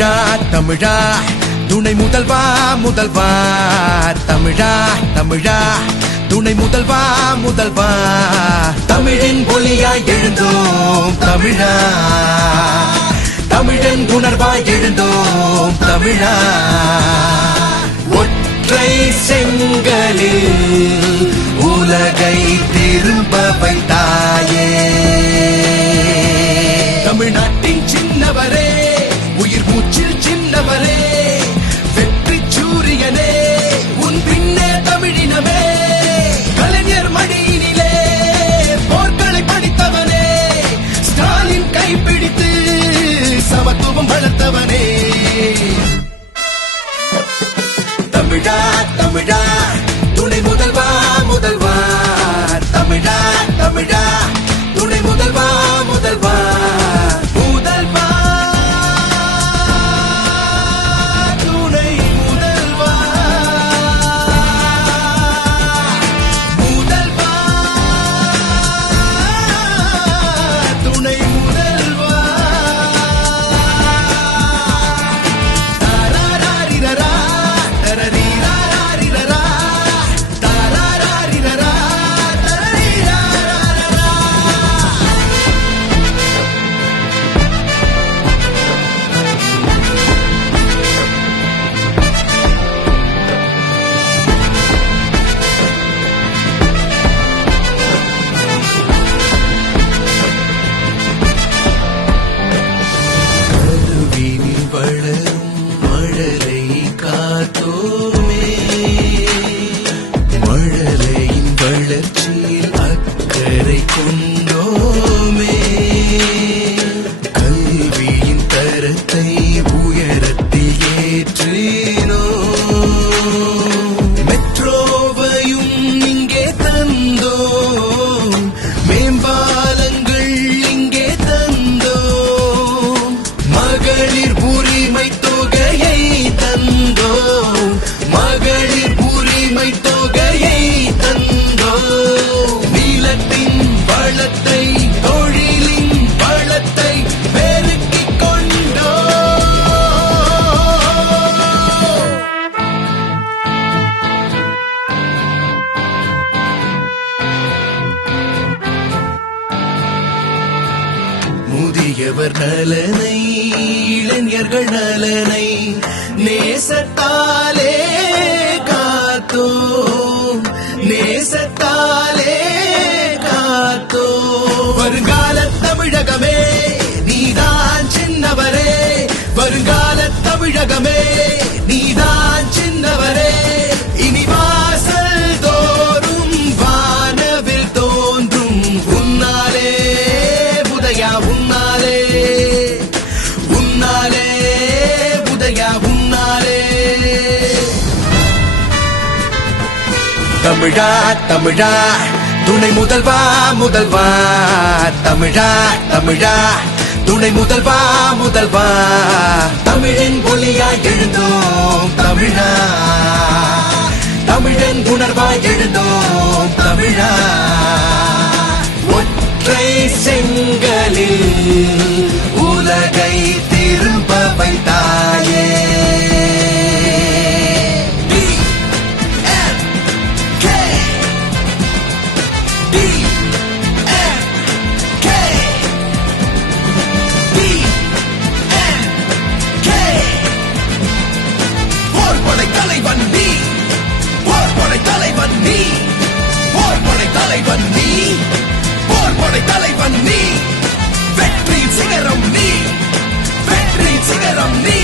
தமிழா தமிழா துணை முதல்வா முதல்வா தமிழா தமிழா துணை முதல்வா முதல்வா தமிழின் ஒளியாய் எழுந்தோம் தமிழா தமிழன் உணர்வாய் எழுந்தோம் தமிழா ஒற்றை செங்கலில் உலகை திரும்ப வைத்தாயே தமிழ்நாட்டின் சின்னவரே உயிர் மூச்சில் சின்னவரே வெற்றி சூரியனே உன் பின்னே தமிழினமே கலைஞர் மடியினிலே போர்க்களை படித்தவனே ஸ்டாலின் கைப்பிடித்து சமத்துவம் வளர்த்தவனே தமிழா தமிழா துணை முதல்வா முதல்வா தமிழா தமிழா துணை முதல்வா முதல்வா முதல்வா துணை முதல்வா முதல்வா துணை முதல்வா தாராரிரரா தரரிரரா தாராரிரரா தரரிரரா கருவினில் வளரும் மழலை காத்தோமே மழலையின் வளர்ச்சியில் அக்கறை கொண்டோமே கல்வியின் தரத்தை உயரத்தில் ஏற்றினோ மெட்ரோவையும் இங்கே தந்தோம் மேம்பாலங்கள் இங்கே தந்தோம் மகளிர் உரிமை தொகையை தந்தோம் மகளிர் உரிமை தொகையை தந்தோம் நிலத்தின் வளத்தை தொழிலின் வளத்தை பெருக்கிக் கொண்டோம் முதியவர் நலனை இளைஞர்கள் நலனை நேசத்தாலே காத்தோம் நேசத்தாலே காத்தோம் வருங்கால தமிழகமே நீதான் சின்னவரே வருங்கால தமிழகமே நீதான் சின்னவரே இனி வாசல் தோறும் வானவில் தோன்றும் உன்னாலே உதயா உன்னாலே உன்னாலே உதயா உன்னாலே தமிழா தமிழா துணை முதல்வா முதல்வா தமிழா தமிழா துணை முதல்வா முதல்வா தமிழின் ஒளியாய் எழுந்தோம் தமிழா தமிழன் உணர்வாய் எழுந்தோம் தமிழா ஒற்றை செங்கலில் உலகை திரும்ப வைத்தாயே போர்படை தலைவன் நீ போர்படை தலைவன் நீ போர்படை தலைவன் நீ போர்படை தலைவன் நீ வெற்றி சிகரம் நீ வெற்றி சிகரம் நீ